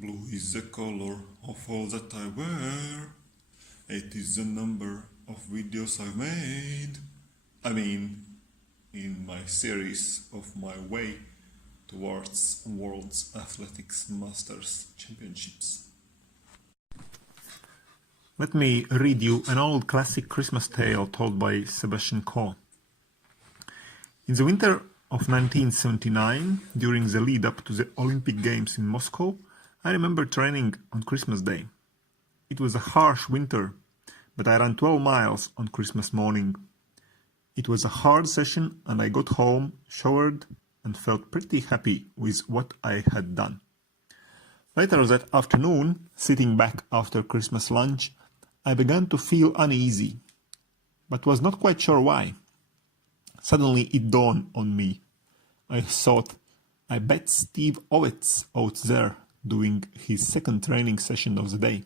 Blue is the color of all that I wear. 8 is the number of videos I've made. I mean, in my series of my way towards World's Athletics Masters Championships. Let me read you an old classic Christmas tale told by Sebastian Coe. In the winter of 1979, during the lead-up to the Olympic Games in Moscow, I remember training on Christmas Day. It was a harsh winter, but I ran 12 miles on Christmas morning. It was a hard session and I got home, showered, and felt pretty happy with what I had done. Later that afternoon, sitting back after Christmas lunch, I began to feel uneasy, but was not quite sure why. Suddenly it dawned on me. I thought, I bet Steve Ovitz out there doing his second training session of the day.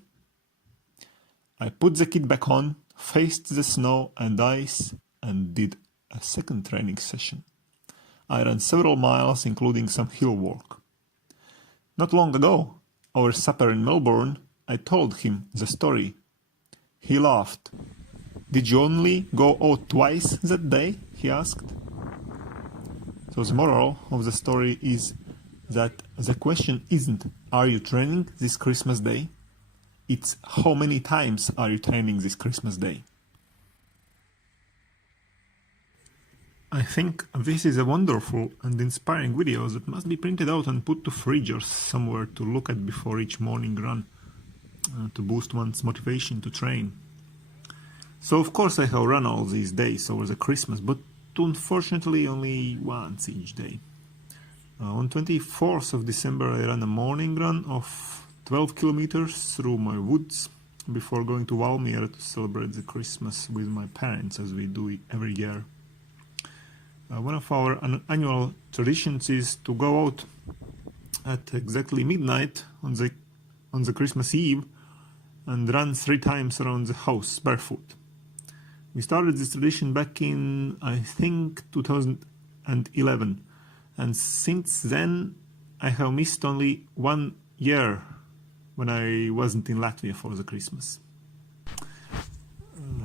I put the kit back on, faced the snow and ice, and did a second training session. I ran several miles, including some hill walk. Not long ago, our supper in Melbourne, I told him the story. He laughed. "Did you only go out twice that day?" he asked. So the moral of the story is that the question isn't, are you training this Christmas day? It's how many times are you training this Christmas day? I think this is a wonderful and inspiring video that must be printed out and put to fridge or somewhere to look at before each morning run to boost one's motivation to train. So of course I have run all these days over the Christmas, but unfortunately only once each day. On 24th of December I ran a morning run of 12 kilometers through my woods before going to Valmiera to celebrate the Christmas with my parents, as we do every year. One of our annual traditions is to go out at exactly midnight on the Christmas Eve and run 3 times around the house barefoot. We started this tradition back in, I think, 2011, and since then I have missed only 1 year when I wasn't in Latvia for the Christmas.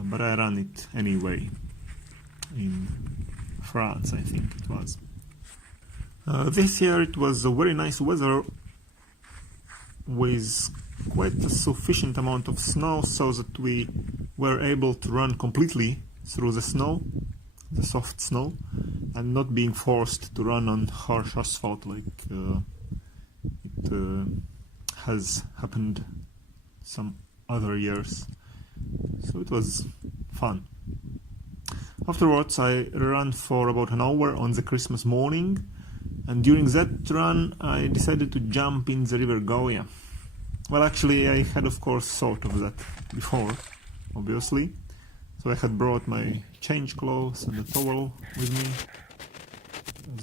But I ran it anyway, in France I think it was. This year it was a very nice weather with quite a sufficient amount of snow so that we were able to run completely through the snow, the soft snow, and not being forced to run on harsh asphalt like it has happened some other years. So it was fun. Afterwards I ran for about an hour on the Christmas morning, and during that run I decided to jump in the river Gauja. Well, actually I had of course thought of that before, obviously. So I had brought my change clothes and a towel with me.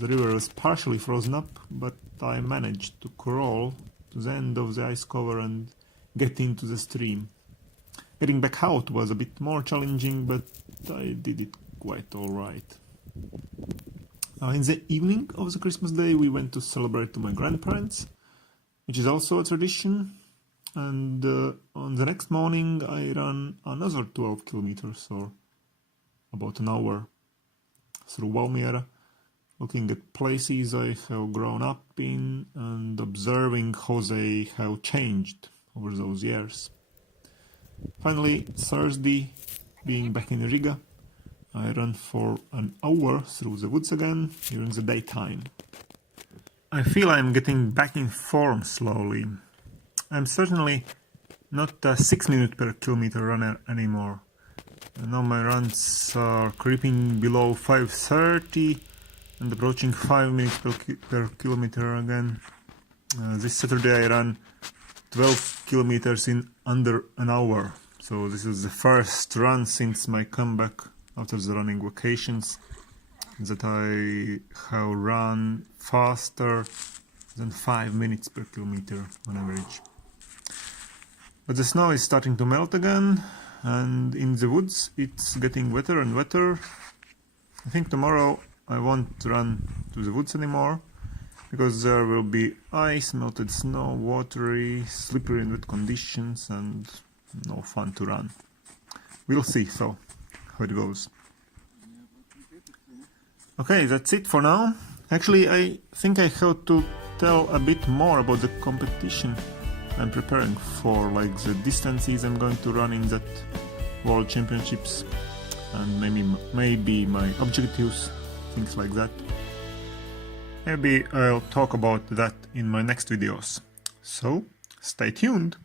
The river was partially frozen up, but I managed to crawl to the end of the ice cover and get into the stream. Getting back out was a bit more challenging, but I did it quite alright. In the evening of the Christmas day we went to celebrate to my grandparents, which is also a tradition. And on the next morning I ran another 12 kilometers, or about an hour, through Valmiera, looking at places I have grown up in and observing how they have changed over those years. Finally, Thursday, being back in Riga, I ran for an hour through the woods again during the daytime. I feel I'm getting back in form slowly. I'm certainly not a 6 minute per kilometer runner anymore. Now my runs are creeping below 5:30 and approaching 5 minutes per kilometer again. This Saturday I ran 12 kilometers in under an hour. So this is the first run since my comeback after the running vacations that I have run faster than 5 minutes per kilometer on average. But the snow is starting to melt again, and in the woods it's getting wetter and wetter. I think tomorrow I won't run to the woods anymore, because there will be ice, melted snow, watery, slippery and wet conditions, and no fun to run. We'll see though how it goes. Okay, that's it for now. Actually, I think I have to tell a bit more about the competition I'm preparing for, like the distances I'm going to run in that World Championships, and maybe my objectives, things like that. Maybe I'll talk about that in my next videos. So, stay tuned!